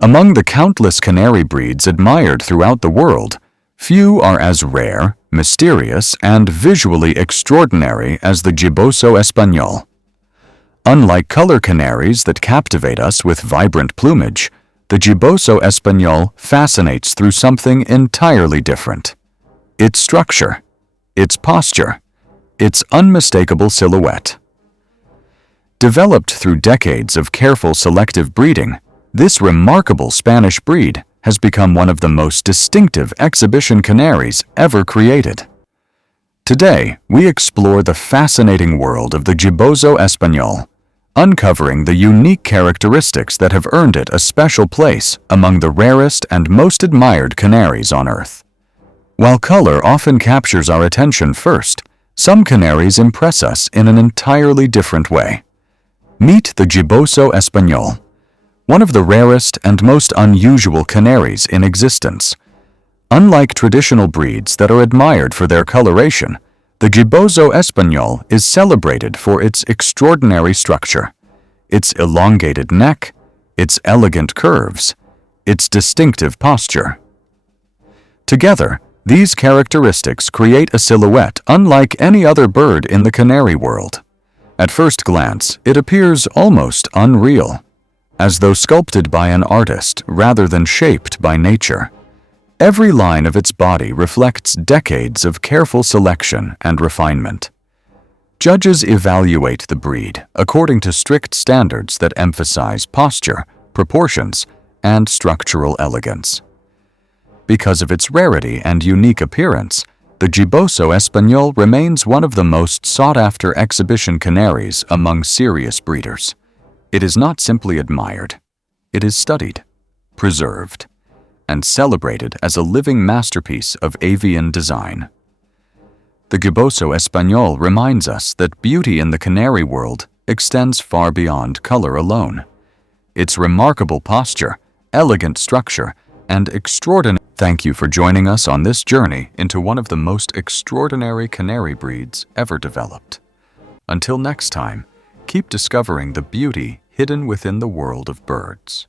Among the countless canary breeds admired throughout the world, few are as rare, mysterious, and visually extraordinary as the Giboso Español. Unlike color canaries that captivate us with vibrant plumage, the Giboso Español fascinates through something entirely different. Its structure, its posture, its unmistakable silhouette. Developed through decades of careful selective breeding, this remarkable Spanish breed has become one of the most distinctive exhibition canaries ever created. Today, we explore the fascinating world of the Giboso Español, uncovering the unique characteristics that have earned it a special place among the rarest and most admired canaries on Earth. While color often captures our attention first, some canaries impress us in an entirely different way. Meet the Giboso Español, one of the rarest and most unusual canaries in existence. Unlike traditional breeds that are admired for their coloration, the Giboso Español is celebrated for its extraordinary structure, its elongated neck, its elegant curves, its distinctive posture. Together, these characteristics create a silhouette unlike any other bird in the canary world. At first glance, it appears almost unreal, as though sculpted by an artist rather than shaped by nature. Every line of its body reflects decades of careful selection and refinement. Judges evaluate the breed according to strict standards that emphasize posture, proportions, and structural elegance. Because of its rarity and unique appearance, the Giboso Español remains one of the most sought-after exhibition canaries among serious breeders. It is not simply admired. It is studied, preserved, and celebrated as a living masterpiece of avian design. The Giboso Español reminds us that beauty in the canary world extends far beyond color alone. Its remarkable posture, elegant structure, and extraordinary... Thank you for joining us on this journey into one of the most extraordinary canary breeds ever developed. Until next time, keep discovering the beauty hidden within the world of birds.